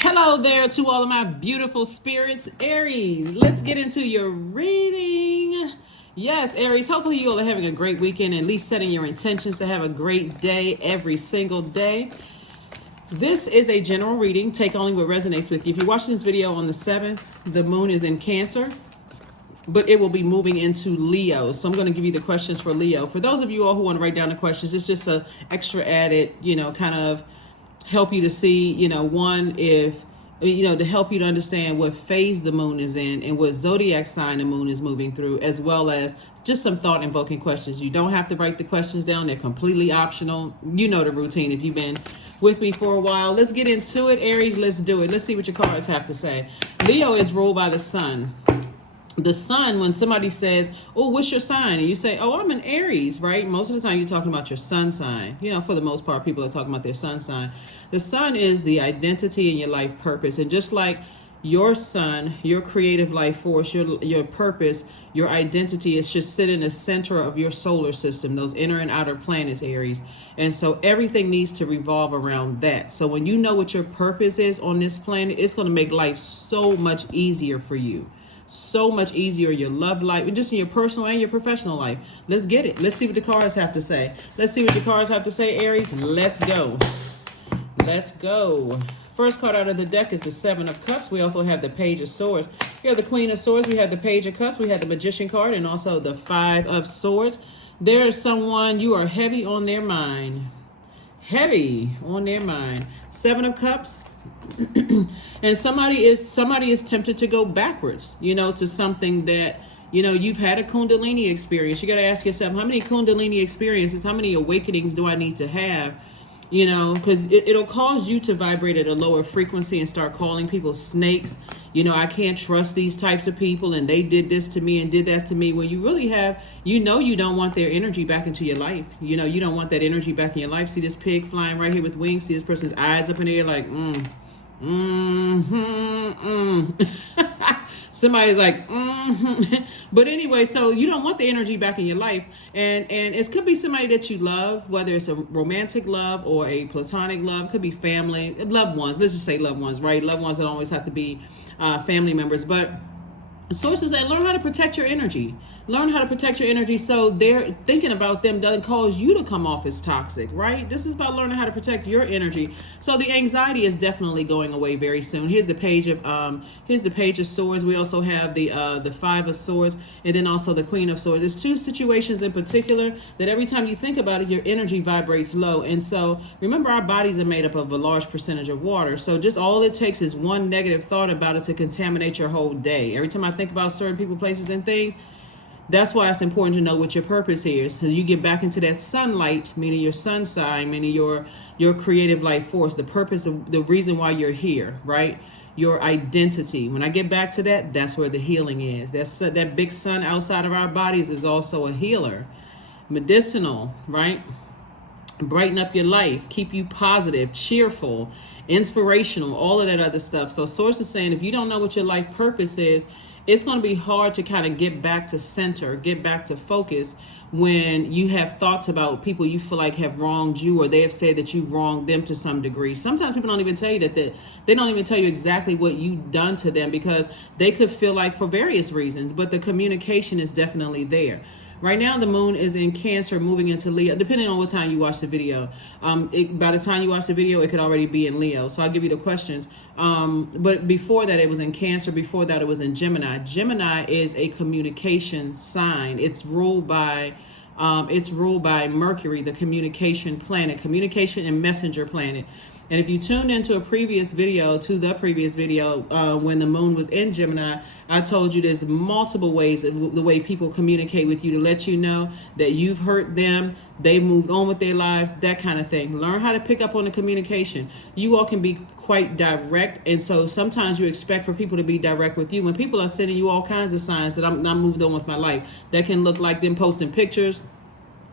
Hello there to all of my beautiful spirits, Aries. Let's get into your reading. Yes, Aries, hopefully you all are having a great weekend, at least setting your intentions to have a great day every single day. This is a general reading. Take only what resonates with you. If you're watching this video on the 7th, the moon is in Cancer, but it will be moving into Leo. So I'm going to give you the questions for Leo. For those of you all who want to write down the questions, it's just a extra added, kind of help you to see, one, if, to help you to understand what phase the moon is in and what zodiac sign the moon is moving through, as well as just some thought invoking questions. You don't have to write the questions down. They're completely optional. You know the routine if you've been with me for a while. Let's get into it, Aries. Let's do it. Let's see what your cards have to say. Leo is ruled by the sun. The sun, when somebody says, oh, what's your sign? And you say, oh, I'm an Aries, right? Most of the time you're talking about your sun sign. For the most part, people are talking about their sun sign. The sun is the identity and your life purpose. And just like your sun, your creative life force, your purpose, your identity is just sit in the center of your solar system, those inner and outer planets, Aries. And so everything needs to revolve around that. So when you know what your purpose is on this planet, it's going to make life so much easier for you. So much easier, your love life, just in your personal and your professional life. Let's get it. Let's see what the cards have to say. Let's see what your cards have to say, Aries. Let's go. Let's go. First card out of the deck is the 7 of Cups. We also have the Page of Swords. We have the Queen of Swords. We have the Page of Cups. We have the Magician card and also the 5 of Swords. There is someone you are heavy on their mind. Heavy on their mind. 7 of Cups. And somebody is tempted to go backwards, to something that, you've had a Kundalini experience. You got to ask yourself, how many Kundalini experiences, how many awakenings do I need to have? Because it'll cause you to vibrate at a lower frequency and start calling people snakes. I can't trust these types of people, and they did this to me and did that to me. When you really have, you don't want their energy back into your life. You don't want that energy back in your life. See this pig flying right here with wings? See this person's eyes up in the air like, Somebody's like, But anyway, so you don't want the energy back in your life. And it could be somebody that you love, whether it's a romantic love or a platonic love. It could be family, loved ones. Let's just say loved ones, right? Loved ones don't always have to be family members. But sources say learn how to protect your energy. Learn how to protect your energy so they're thinking about them doesn't cause you to come off as toxic, right? This is about learning how to protect your energy. So the anxiety is definitely going away very soon. Here's the Page of Swords. We also have the 5 of Swords and then also the Queen of Swords. There's two situations in particular that every time you think about it, your energy vibrates low. And so remember, our bodies are made up of a large percentage of water. So just all it takes is one negative thought about it to contaminate your whole day. Every time I think about certain people, places, and things, that's why it's important to know what your purpose is. So you get back into that sunlight, meaning your sun sign, meaning your creative life force, the purpose of the reason why you're here, right? Your identity. When I get back to that, that's where the healing is. That big sun outside of our bodies is also a healer. Medicinal, right? Brighten up your life, keep you positive, cheerful, inspirational, all of that other stuff. So Source is saying if you don't know what your life purpose is, it's going to be hard to kind of get back to center, get back to focus when you have thoughts about people you feel like have wronged you, or they have said that you've wronged them to some degree. Sometimes people don't even tell you that they don't even tell you exactly what you've done to them because they could feel like for various reasons, but the communication is definitely there. Right now, the moon is in Cancer, moving into Leo, depending on what time you watch the video. By the time you watch the video, it could already be in Leo. So I'll give you the questions. But before that, it was in Cancer. Before that, it was in Gemini. Gemini is a communication sign. It's ruled by Mercury, the communication planet, communication and messenger planet. And if you tuned into the previous video, when the moon was in Gemini, I told you there's multiple ways of the way people communicate with you to let you know that you've hurt them, they moved on with their lives, that kind of thing. Learn how to pick up on the communication. You all can be quite direct, and so sometimes you expect for people to be direct with you. When people are sending you all kinds of signs that I'm not moved on with my life, that can look like them posting pictures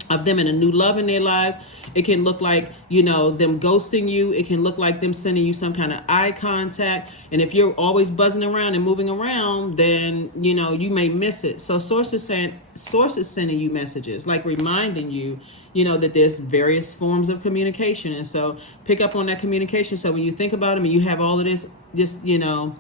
of them in a new love in their lives. It can look like, them ghosting you. It can look like them sending you some kind of eye contact. And if you're always buzzing around and moving around, then, you may miss it. So Source is sending you messages, like reminding you that there's various forms of communication. And so pick up on that communication. So when you think about them and you have all of this, just, your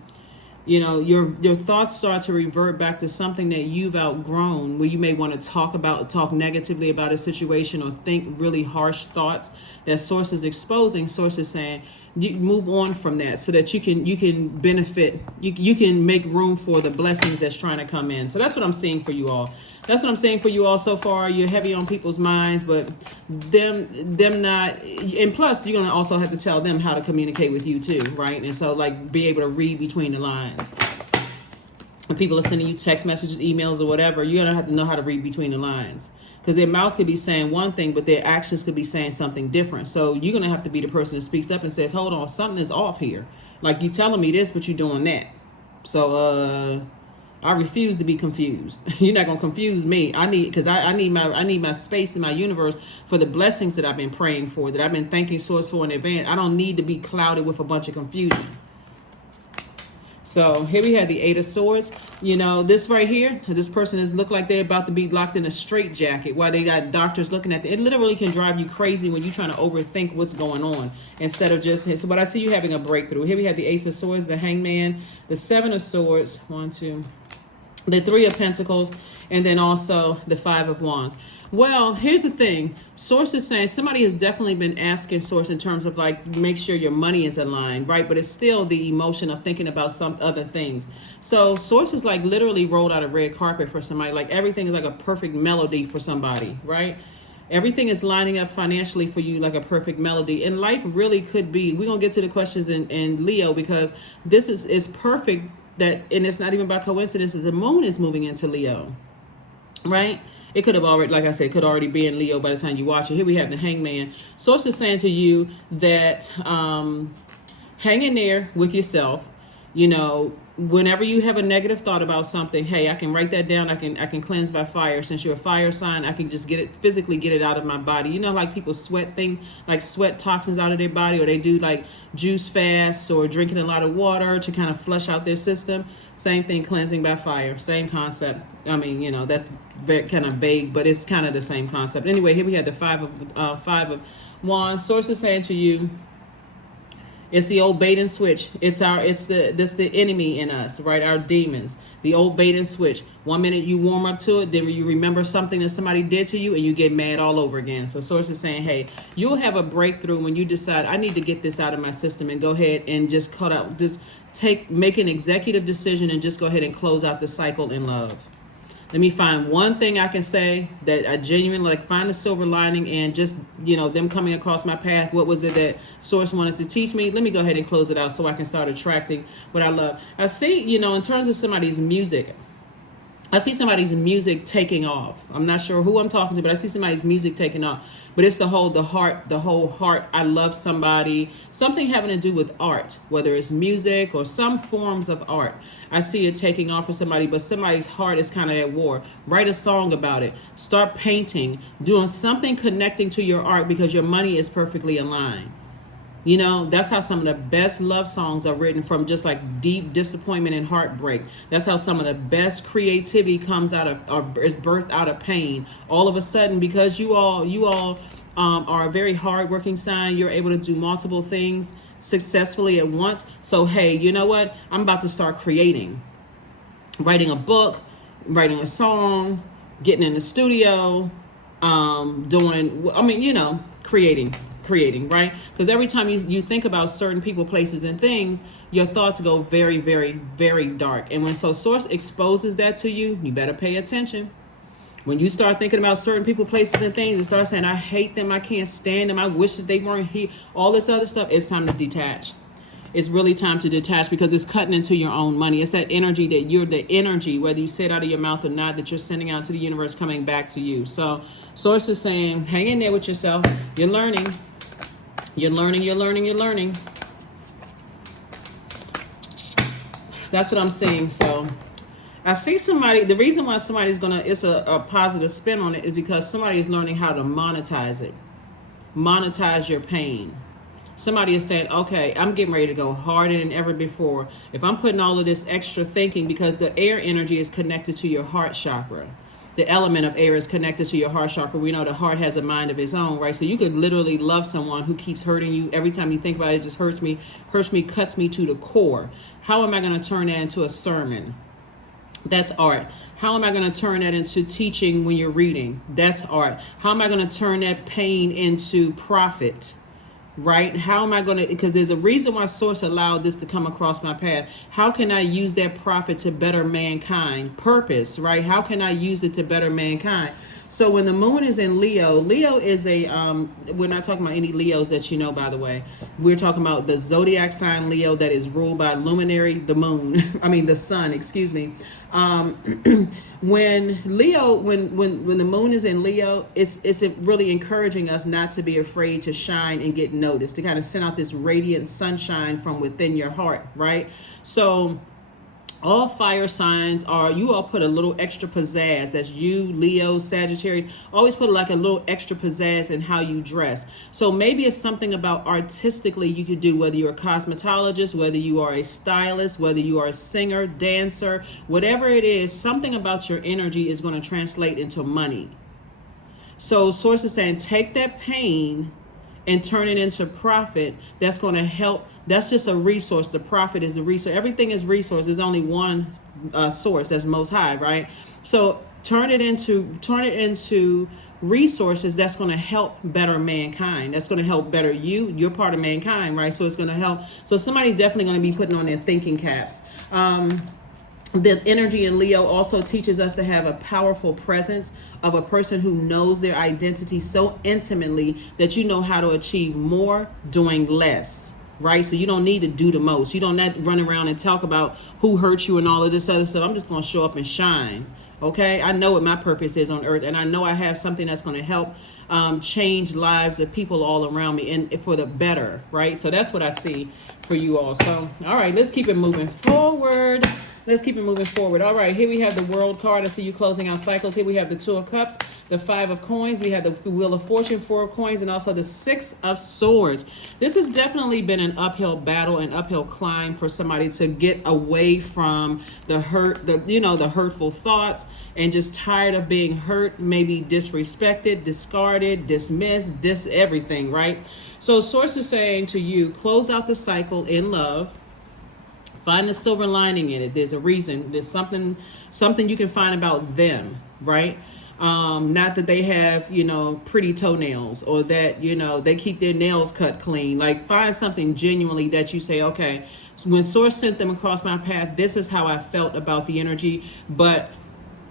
thoughts start to revert back to something that you've outgrown, where you may want to talk negatively about a situation or think really harsh thoughts that source is exposing. Source is saying, you move on from that so that you can benefit, you can make room for the blessings that's trying to come in. So that's what I'm seeing for you all. That's what I'm saying for you all so far. You're heavy on people's minds, but them not, and plus you're going to also have to tell them how to communicate with you too, right? And so like be able to read between the lines. When people are sending you text messages, emails, or whatever, you're going to have to know how to read between the lines. Because their mouth could be saying one thing, but their actions could be saying something different. So you're going to have to be the person that speaks up and says, hold on, something is off here. Like, you telling me this, but you're doing that. So I refuse to be confused. You're not going to confuse me. I need my space in my universe for the blessings that I've been praying for, that I've been thanking Source for in advance. I don't need to be clouded with a bunch of confusion. So here we have the Eight of Swords. This right here, this person is look like they're about to be locked in a straitjacket while they got doctors looking at them. It literally can drive you crazy when you're trying to overthink what's going on instead of just, so but I see you having a breakthrough. Here we have the Ace of Swords, the Hangman, the Seven of Swords, the Three of Pentacles, and then also the Five of Wands. Well, here's the thing. Source is saying somebody has definitely been asking Source in terms of like, make sure your money is aligned, right? But it's still the emotion of thinking about some other things. So Source is like literally rolled out a red carpet for somebody. Like everything is like a perfect melody for somebody, right? Everything is lining up financially for you like a perfect melody. And life really could be, we're going to get to the questions in Leo, because this is perfect that, and it's not even by coincidence that the moon is moving into Leo, right? It could have already, like I said, could already be in Leo by the time you watch it. Here we have the Hangman. Source is saying to you that hang in there with yourself. Whenever you have a negative thought about something, hey, I can write that down. I can cleanse by fire. Since you're a fire sign, I can just physically get it out of my body. Like people sweat toxins out of their body, or they do like juice fast or drinking a lot of water to kind of flush out their system. Same thing, cleansing by fire, same concept. I mean, that's very kind of vague, but it's kind of the same concept. Anyway, here we have the Five of Wands. Source is saying to you, it's the old bait and switch. It's the enemy in us, right? Our demons. The old bait and switch. 1 minute you warm up to it, then you remember something that somebody did to you, and you get mad all over again. So Source is saying, hey, you'll have a breakthrough when you decide, I need to get this out of my system, and go ahead and just make an executive decision and just go ahead and close out the cycle in love. Let me find one thing I can say that I genuinely find a silver lining, and just, them coming across my path. What was it that Source wanted to teach me? Let me go ahead and close it out so I can start attracting what I love. I see, in terms of somebody's music, I see somebody's music taking off. I'm not sure who I'm talking to, but I see somebody's music taking off. But it's the whole heart. I love somebody, something having to do with art, whether it's music or some forms of art. I see it taking off for somebody, but somebody's heart is kind of at war. Write a song about it. Start painting, doing something connecting to your art, because your money is perfectly aligned. That's how some of the best love songs are written, from just like deep disappointment and heartbreak. That's how some of the best creativity comes out of, or is birthed out of pain. All of a sudden, because you all are a very hardworking sign, you're able to do multiple things successfully at once. So, hey, you know what? I'm about to start creating, writing a book, writing a song, getting in the studio, creating, right? Because every time you think about certain people, places, and things, your thoughts go very, very, very dark. And when Source exposes that to you, you better pay attention. When you start thinking about certain people, places, and things, and start saying, I hate them, I can't stand them, I wish that they weren't here, all this other stuff, it's time to detach. It's really time to detach, because it's cutting into your own money. It's that energy that you're the energy, whether you say it out of your mouth or not, that you're sending out to the universe, coming back to you. So Source is saying, hang in there with yourself. You're learning. That's what I'm saying. So I see somebody, the reason why somebody's it's a positive spin on it is because somebody is learning how to monetize it. Monetize your pain. Somebody is saying, okay, I'm getting ready to go harder than ever before. If I'm putting all of this extra thinking, because the air energy is connected to your heart chakra. the element of air is connected to your heart chakra. We know the heart has a mind of its own, right? So you could literally love someone who keeps hurting you. Every time you think about it, it just hurts me, cuts me to the core. How am I going to turn that into a sermon? That's art. How am I going to turn that into teaching when you're reading? That's art. How am I going to turn that pain into profit? Right? How am I going to, because there's a reason why source allowed this to come across my path. How can I use that profit to better mankind? Purpose, right? How can I use it to better mankind? So when the moon is in Leo, Leo is a, we're not talking about any Leos that you know, by the way. We're talking about the zodiac sign Leo that is ruled by luminary, the moon, the sun, excuse me. When Leo, when the moon is in Leo, it's really encouraging us not to be afraid to shine and get noticed, to kind of send out this radiant sunshine from within your heart, right? So all fire signs you all put a little extra pizzazz. That's you, Leo, Sagittarius. Always put like a little extra pizzazz in how you dress. So maybe it's something about artistically you could do, whether you're a cosmetologist, whether you are a stylist, whether you are a singer, dancer, whatever it is, something about your energy is going to translate into money. So source is saying, take that pain and turn it into profit. That's going to help. That's just a resource. The profit is the resource. Everything is resource. There's only one source. That's Most High, right? So turn it into resources that's going to help better mankind. That's going to help better you. You're part of mankind, right? So it's going to help. So somebody's definitely going to be putting on their thinking caps. The energy in Leo also teaches us to have a powerful presence of a person who knows their identity so intimately that you know how to achieve more doing less. Right? So you don't need to do the most. You don't need to run around and talk about who hurt you and all of this other stuff. I'm just going to show up and shine. Okay? I know what my purpose is on earth, and I know I have something that's going to help change lives of people all around me and for the better. Right? So that's what I see for you all. So, all right, let's keep it moving forward. All right, here we have the World card. I see you closing out cycles. Here we have the Two of Cups, the Five of Coins. We have the Wheel of Fortune, Four of Coins, and also the Six of Swords. This has definitely been an uphill battle, an uphill climb for somebody to get away from the hurt, the hurtful thoughts, and just tired of being hurt, maybe disrespected, discarded, dismissed, everything, right? So Source is saying to you, close out the cycle in love. Find the silver lining in it. There's a reason. There's something you can find about them, right? Not that they have, pretty toenails, or that, they keep their nails cut clean. Like, find something genuinely that you say, okay, so when Source sent them across my path, this is how I felt about the energy. But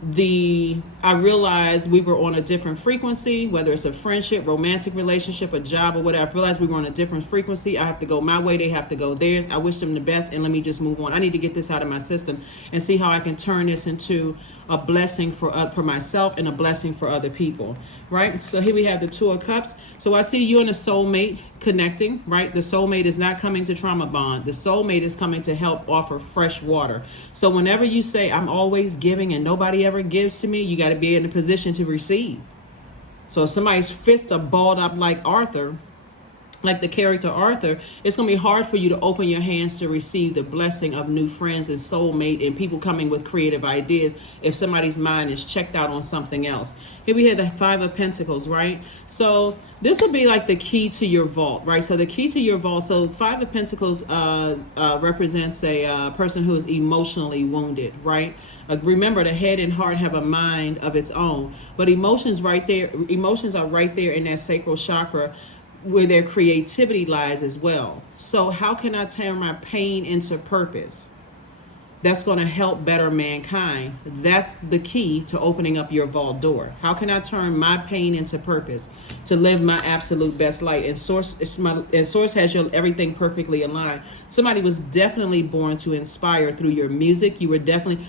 I realized we were on a different frequency, whether it's a friendship, romantic relationship, a job, or whatever. I realized we were on a different frequency. I have to go my way. They have to go theirs. I wish them the best, and let me just move on. I need to get this out of my system and see how I can turn this into a blessing for myself and a blessing for other people, right? So here we have the Two of Cups. So I see you and a soulmate connecting, right? The soulmate is not coming to trauma bond. The soulmate is coming to help offer fresh water. So whenever you say, I'm always giving and nobody ever gives to me, you got to be in a position to receive. So if somebody's fists are balled up like Arthur, like the character Arthur, it's going to be hard for you to open your hands to receive the blessing of new friends and soulmate and people coming with creative ideas if somebody's mind is checked out on something else. Here we have the Five of Pentacles, right? So this would be like the key to your vault, right? So the key to your vault, so Five of Pentacles represents a person who is emotionally wounded, right? Remember, the head and heart have a mind of its own, but emotions are right there in that sacral chakra, where their creativity lies as well. So how can I turn my pain into purpose? That's going to help better mankind. That's the key to opening up your vault door. How can I turn my pain into purpose to live my absolute best light? And Source has everything perfectly aligned. Somebody was definitely born to inspire through your music. You were definitely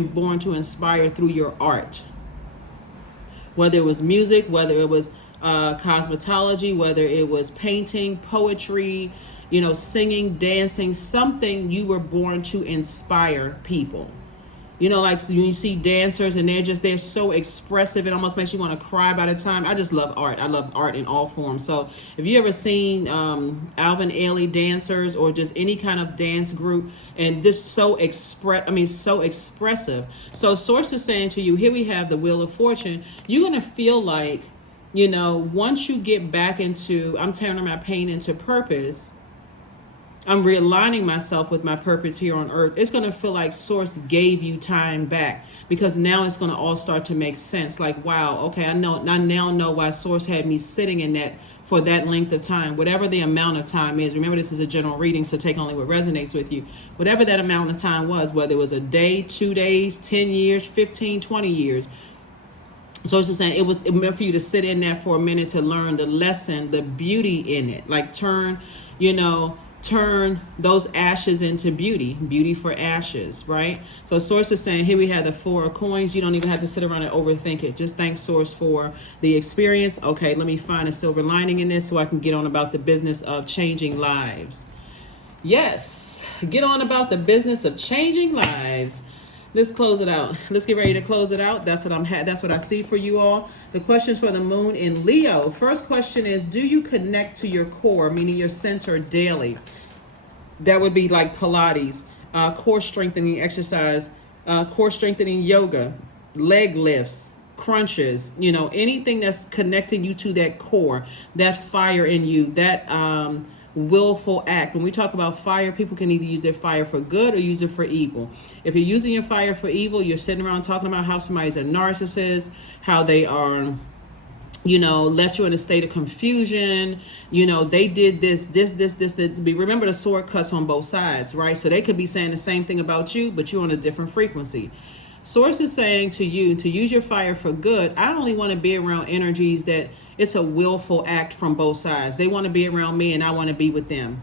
born to inspire through your art. Whether it was music, whether it was cosmetology, whether it was painting, poetry, singing, dancing, something, you were born to inspire people. You know, like when you see dancers and they're so expressive, it almost makes you want to cry by the time. I just love art. I love art in all forms. So if you ever seen Alvin Ailey dancers or just any kind of dance group, and this so so expressive. So source is saying to you, here we have the Wheel of Fortune. You're gonna feel like, you know, once you get back into, I'm turning my pain into purpose. I'm realigning myself with my purpose here on earth. It's going to feel like source gave you time back, because now it's going to all start to make sense. Like, wow, okay, I now know why source had me sitting in that for that length of time, whatever the amount of time is. Remember, this is a general reading, so take only what resonates with you. Whatever that amount of time was, whether it was a day, 2 days, 10 years, 15, 20 years. So it's just saying it meant for you to sit in that for a minute to learn the lesson, the beauty in it. Like turn those ashes into beauty for ashes, right? So source is saying, here we have the 4 of coins. You don't even have to sit around and overthink it. Just thank source for the experience. Okay, let me find a silver lining in this so I can get on about the business of changing lives. Yes, get on about the business of changing lives. Let's close it out. Let's get ready to close it out. That's what I see for you all. The questions for the moon in Leo. First question is, do you connect to your core, meaning your center, daily? That would be like Pilates, core strengthening exercise, core strengthening yoga, leg lifts, crunches, you know, anything that's connecting you to that core, that fire in you, that willful act. When we talk about fire, people can either use their fire for good or use it for evil. If you're using your fire for evil, you're sitting around talking about how somebody's a narcissist, how they are, you know, left you in a state of confusion, you know, they did this. Remember, the sword cuts on both sides, right? So they could be saying the same thing about you, but you're on a different frequency. Source is saying to you to use your fire for good. I only want to be around energies that it's a willful act from both sides. They want to be around me and I want to be with them.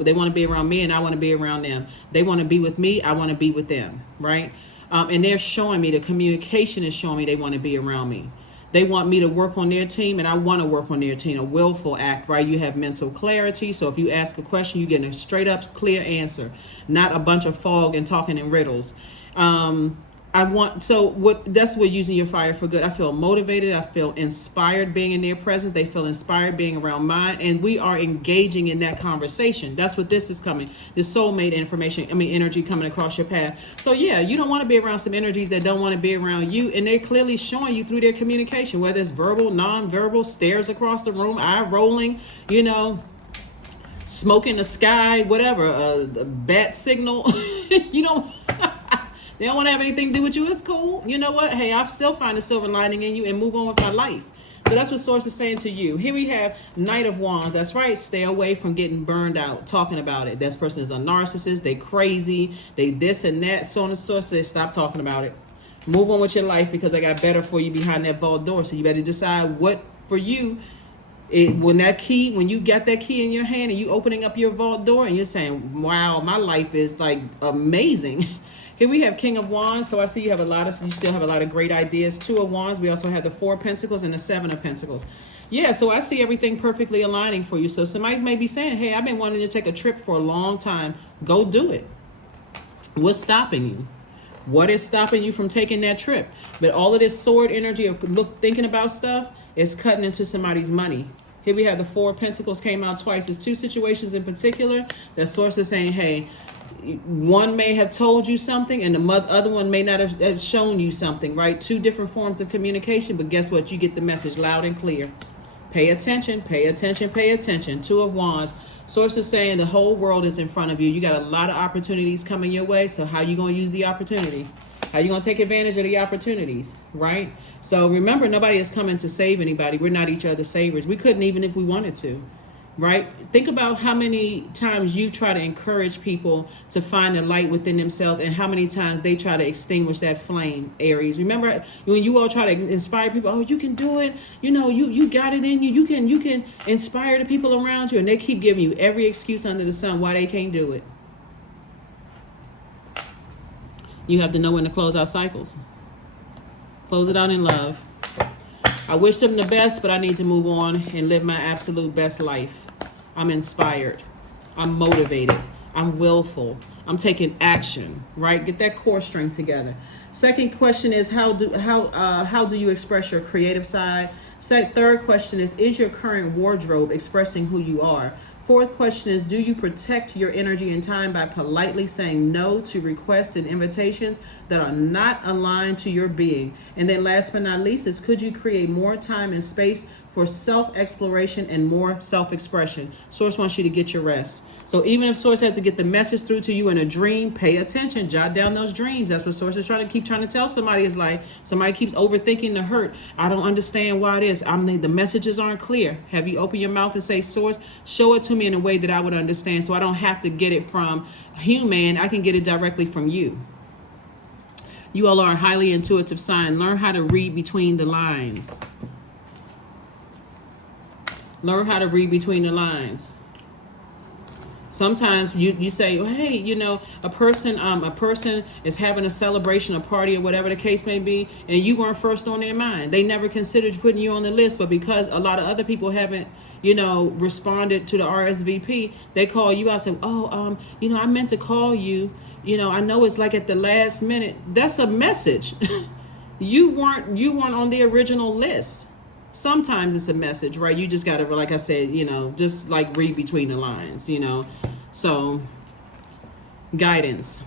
They want to be around me and I want to be around them. They want to be with me. I want to be with them, right? And they're showing me, the communication is showing me they want to be around me. They want me to work on their team and I want to work on their team. A willful act, right? You have mental clarity. So if you ask a question, you get a straight up clear answer, not a bunch of fog and talking in riddles. That's what using your fire for good. I feel motivated. I feel inspired being in their presence. They feel inspired being around mine. And we are engaging in that conversation. That's what this is coming. This soulmate energy coming across your path. So yeah, you don't want to be around some energies that don't want to be around you. And they're clearly showing you through their communication, whether it's verbal, non-verbal, stares across the room, eye rolling, you know, smoke in the sky, whatever, a bat signal, you know. They don't want to have anything to do with you. It's cool. You know what? Hey, I still find a silver lining in you and move on with my life. So that's what Source is saying to you. Here we have Knight of Wands. That's right. Stay away from getting burned out, talking about it. This person is a narcissist. They crazy. They this and that. So on and so says, stop talking about it. Move on with your life, because I got better for you behind that vault door. So you better decide what for you. When you got that key in your hand and you opening up your vault door and you're saying, wow, my life is like amazing. Here we have King of Wands. So I see you still have a lot of great ideas. 2 of Wands. We also have the 4 of Pentacles and the 7 of Pentacles. Yeah, so I see everything perfectly aligning for you. So somebody may be saying, hey, I've been wanting to take a trip for a long time. Go do it. What's stopping you? What is stopping you from taking that trip? But all of this sword energy of thinking about stuff is cutting into somebody's money. Here we have the 4 of Pentacles came out twice. There's 2 situations in particular that Source is saying, hey, one may have told you something and the other one may not have shown you something, right? 2 different forms of communication, but guess what? You get the message loud and clear. Pay attention, pay attention, pay attention. 2 of Wands. Source is saying the whole world is in front of you. You got a lot of opportunities coming your way. So how you going to use the opportunity? How you going to take advantage of the opportunities, right? So remember, nobody is coming to save anybody. We're not each other's saviors. We couldn't even if we wanted to. Right? Think about how many times you try to encourage people to find the light within themselves and how many times they try to extinguish that flame, Aries. Remember when you all try to inspire people, oh, you can do it. You know, you got it in you. You can inspire the people around you, and they keep giving you every excuse under the sun why they can't do it. You have to know when to close out cycles. Close it out in love. I wish them the best, but I need to move on and live my absolute best life. I'm inspired. I'm motivated. I'm willful. I'm taking action, right? Get that core strength together. Second question is how do you express your creative side? Third question is your current wardrobe expressing who you are? Fourth question is, do you protect your energy and time by politely saying no to requests and invitations that are not aligned to your being? And then last but not least is, could you create more time and space for self-exploration and more self-expression? Source wants you to get your rest. So even if Source has to get the message through to you in a dream, pay attention, jot down those dreams. That's what Source is trying to tell somebody. Is like, somebody keeps overthinking the hurt. I don't understand why it is. The messages aren't clear. Have you open your mouth and say, Source, show it to me in a way that I would understand, so I don't have to get it from human. I can get it directly from you. You all are a highly intuitive sign. Learn how to read between the lines. Learn how to read between the lines. Sometimes you say, well, hey, a person is having a celebration, a party, or whatever the case may be, and you weren't first on their mind. They never considered putting you on the list, but because a lot of other people haven't, responded to the RSVP, they call you out and say, I meant to call you. I know it's like at the last minute. That's a message. You weren't on the original list. Sometimes it's a message, right? You just gotta, like I said, just like read between the lines, So, guidance.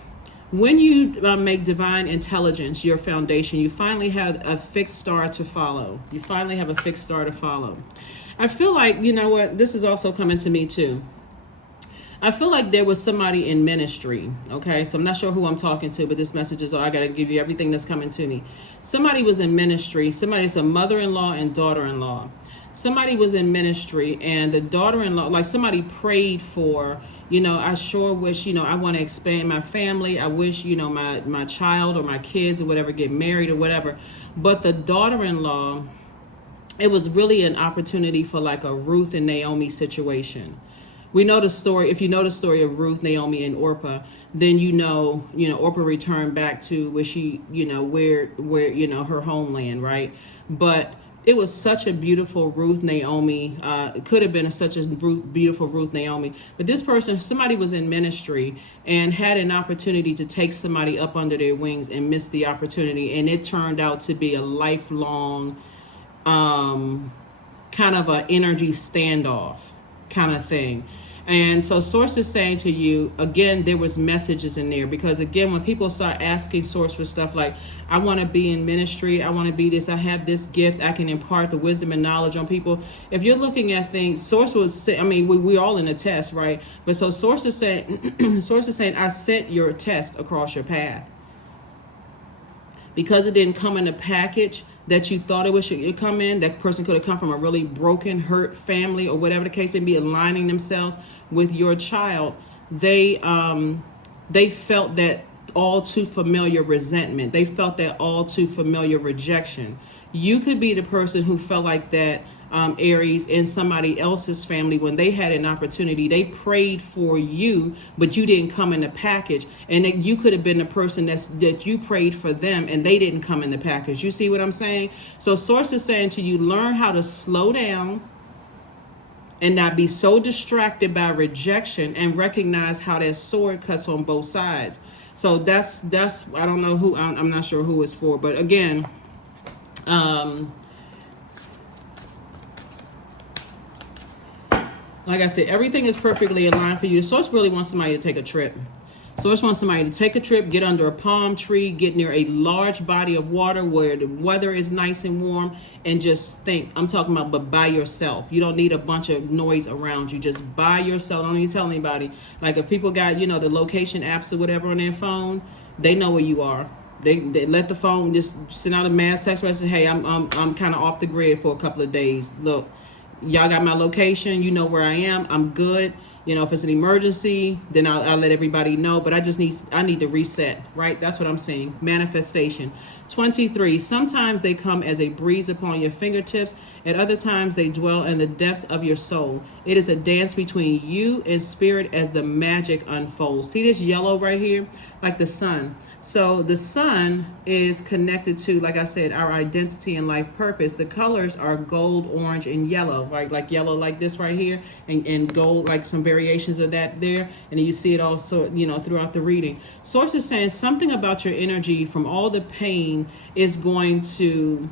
When you make divine intelligence your foundation, you finally have a fixed star to follow. I feel like, this is also coming to me too. I feel like there was somebody in ministry, okay? So I'm not sure who I'm talking to, but this message is, I got to give you everything that's coming to me. Somebody was in ministry. Somebody's a mother-in-law and daughter-in-law. Somebody was in ministry, and the daughter-in-law, like somebody prayed for, I sure wish, I want to expand my family. I wish, my child or my kids or whatever get married or whatever. But the daughter-in-law, it was really an opportunity for like a Ruth and Naomi situation. We know the story. If you know the story of Ruth, Naomi, and Orpah, then Orpah returned back to where she, where her homeland, right? But it was such a beautiful Ruth, Naomi. It could have been such a beautiful Ruth, Naomi. But this person, somebody was in ministry and had an opportunity to take somebody up under their wings and missed the opportunity, and it turned out to be a lifelong, kind of an energy standoff kind of thing. And so Source is saying to you, again, there was messages in there, because again, when people start asking Source for stuff like, I want to be in ministry, I want to be this, I have this gift, I can impart the wisdom and knowledge on people. If you're looking at things, Source would say, we all in a test, right? But so Source is saying, I sent your test across your path. Because it didn't come in a package that you thought it should come in, that person could have come from a really broken, hurt family or whatever the case may be, aligning themselves with your child. They felt that all too familiar resentment. They felt that all too familiar rejection. You could be the person who felt like that, Aries, in somebody else's family when they had an opportunity. They prayed for you, but you didn't come in the package. And that you could have been the person that you prayed for them and they didn't come in the package. You see what I'm saying? So Source is saying to you, learn how to slow down and not be so distracted by rejection, and recognize how that sword cuts on both sides. So that's I don't know who, I'm not sure who it's for, but again, like I said, everything is perfectly aligned for you. Source really wants somebody to take a trip. Source wants somebody to take a trip, get under a palm tree, get near a large body of water where the weather is nice and warm, and just think. I'm talking about, but by yourself. You don't need a bunch of noise around you. Just by yourself. Don't even tell anybody. Like if people got, the location apps or whatever on their phone, they know where you are. They let the phone just send out a mass text message. Hey, I'm kind of off the grid for a couple of days. Look, y'all got my location. You know where I am. I'm good. If it's an emergency, then I'll let everybody know. But I need to reset, right? That's what I'm saying. Manifestation. 23. Sometimes they come as a breeze upon your fingertips, At other times, they dwell in the depths of your soul. It is a dance between you and spirit as the magic unfolds. See this yellow right here? Like the sun. So the sun is connected to, like I said, our identity and life purpose. The colors are gold, orange, and yellow, right? Like yellow like this right here, and gold, like some variations of that there. And then you see it also, throughout the reading. Source is saying something about your energy from all the pain is going to,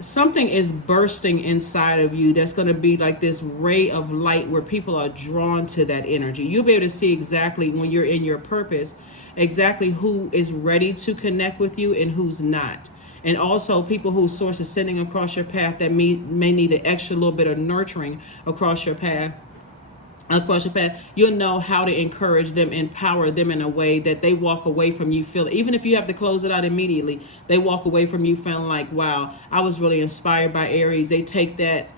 something is bursting inside of you that's going to be like this ray of light where people are drawn to that energy. You'll be able to see exactly when you're in your purpose, exactly who is ready to connect with you and who's not. And also people whose source is sitting across your path that may need an extra little bit of nurturing across your path. You'll know how to encourage them, empower them in a way that they walk away from you feeling, even if you have to close it out immediately, they walk away from you feeling like, wow, I was really inspired by Aries. They take that,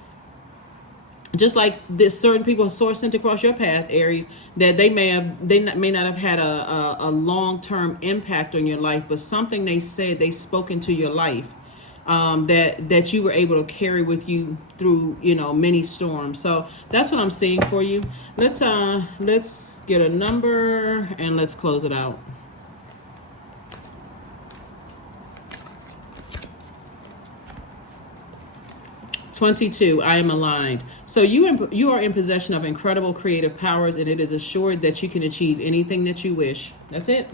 just like this certain people source sent across your path, Aries, that they may not have had a long-term impact on your life, but something they said, they spoke into your life, that you were able to carry with you through, many storms. So that's what I'm seeing for you. Let's get a number and let's close it out. 22, I am aligned. So you are in possession of incredible creative powers, and it is assured that you can achieve anything that you wish. That's it.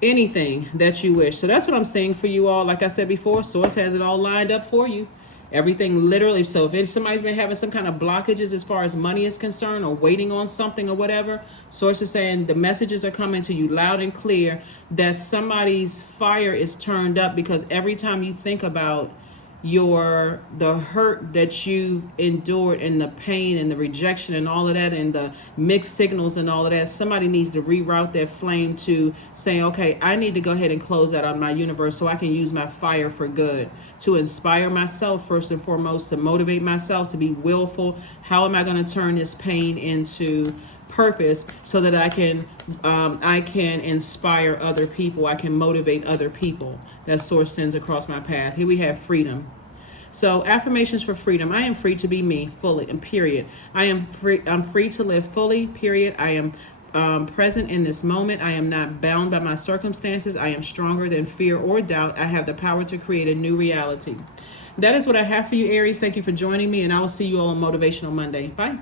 Anything that you wish. So that's what I'm saying for you all. Like I said before, Source has it all lined up for you. Everything literally. So if somebody's been having some kind of blockages as far as money is concerned, or waiting on something or whatever, Source is saying the messages are coming to you loud and clear that somebody's fire is turned up, because every time you think about the hurt that you've endured and the pain and the rejection and all of that and the mixed signals and all of that, somebody needs to reroute that flame to saying, okay, I need to go ahead and close that on my universe so I can use my fire for good, to inspire myself first and foremost, to motivate myself, to be willful. How am I going to turn this pain into purpose so that I can inspire other people, I can motivate other people that Source sends across my path. Here we have freedom. So affirmations for freedom. I am free to be me fully, and period. I'm free to live fully, period. I am present in this moment. I am not bound by my circumstances. I am stronger than fear or doubt. I have the power to create a new reality. That is what I have for you, Aries. Thank you for joining me, and I will see you all on Motivational Monday. Bye.